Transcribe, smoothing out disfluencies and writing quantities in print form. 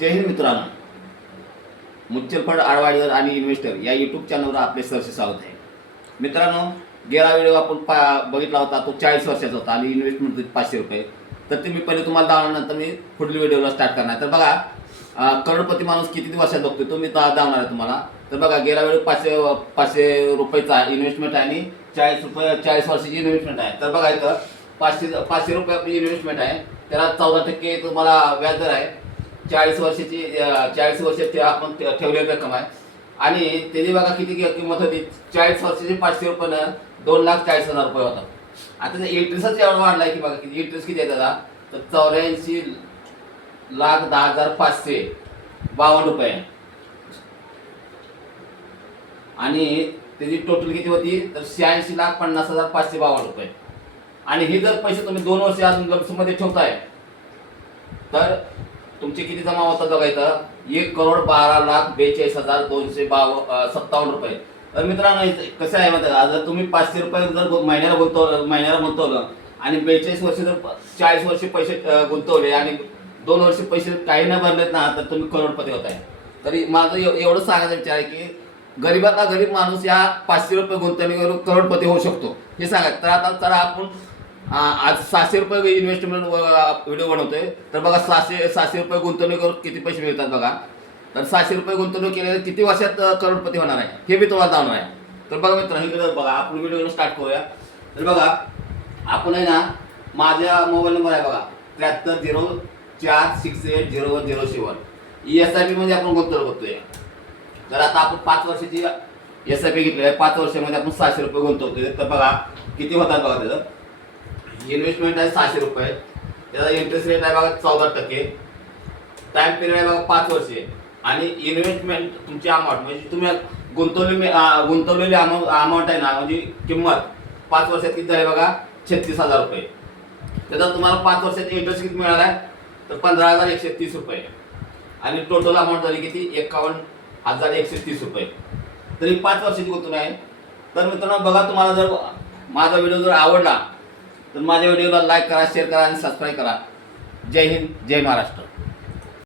जय हिंद मित्रांनो, mutual fund आडवाडीवर आणि investor या यूट्यूब चॅनलवर आपले सहर्ष स्वागत आहे. मित्रांनो, गेला व्हिडिओ आपण बघितला होता, तो 40 वर्षाचा होता आणि इन्व्हेस्टमेंट होती 500 रुपये. तर ते मी पहिले तुम्हाला दाखवल्यानंतर मी पुढील व्हिडिओला स्टार्ट करणार. तर बघा, करोडपती माणूस किती वर्षात बघतोय तो मी दाखवणार आहे तुम्हाला. तर बघा, गेला व्हिडिओ 500 रुपयाचा इन्व्हेस्टमेंट आहे आणि 40 वर्षाची इन्व्हेस्टमेंट आहे. तर बघा, इथं 500 रुपये आपली इन्व्हेस्टमेंट आहे, त्याला 14% तुम्हाला व्याजदर आहे. 40 वर्षाची आपण ठेवलेली रक्कम आहे आणि त्याची बघा किती किंमत होती. 40 वर्षाची 500 रुपयानं 2,40,000 रुपये होता. आता ते इंटरेस्टच एवढा वाढलाय की बघा किती इंटरेस्ट किती आहे त्याचा. तर 84,10,552 रुपये आणि त्याची टोटल किती होती तर 86,50,552 रुपये. आणि हे जर पैसे तुम्ही 2 वर्ष अजून लमसमध्ये ठेवताय तर तुमचे किती जमा होतात बघा इथं 1,12,42,257 रुपये. तर मित्रांनो, कसं आहे माहिती का, जर तुम्ही 500 रुपये जर महिन्याला गुंतवलं आणि 42 वर्ष जर 40 वर्ष पैसे गुंतवले आणि 2 वर्ष पैसे काही न भरलेत ना, तर तुम्ही करोडपती होताय. तरी माझं एवढं सांगायचा विचार आहे की गरीबातला गरीब माणूस या 500 रुपये गुंतवणुकीवर करोडपती होऊ शकतो हे सांगा. तर आता चला आपण आज 600 रुपये इन्व्हेस्टमेंट व्हिडिओ बनवतोय. तर बघा, 600 रुपये गुंतवणुकीवर किती पैसे मिळतात बघा. तर 600 रुपये गुंतवणूक केल्यावर किती वर्षात करोडपती होणार आहे हे मी तुम्हाला दाखवणार आहे. तर बघा मित्रांनो, इकडे बघा, आपण व्हिडिओ स्टार्ट करूया. तर बघा, आपण आहे ना, माझा मोबाईल नंबर आहे बघा 7304680107. SIP मध्ये आपण गुंतवणूक करतोय. तर आता आपण 5 वर्षाची SIP घेतली आहे. 5 वर्षामध्ये आपण 600 रुपये गुंतवतोय. तर बघा किती होतात बघा. त्याचं इन्व्हेस्टमेंट आहे 600 रुपये, त्याचा इंटरेस्ट रेट आहे बघा 14%, टाइम पिरियड आहे बघा 5 वर्षे आणि इन्व्हेस्टमेंट तुमची अमाऊंट म्हणजे तुम्ही गुंतवलेली अमाऊंट आहे ना, म्हणजे किंमत 5 वर्षात किती झाली बघा 36,000 रुपये. त्याचा तुम्हाला 5 वर्षाचा इंटरेस्ट किती मिळाला आहे तर 15,130 रुपये आणि टोटल अमाऊंट झाली किती 51,130 रुपये. तरी 5 वर्षाची गुंतवणूक आहे. तर मित्रांनो बघा, तुम्हाला जर माझा व्हिडिओ जर आवडला तर माझ्या व्हिडिओला लाईक करा, शेअर करा आणि सबस्क्राईब करा. जय हिंद, जय महाराष्ट्र.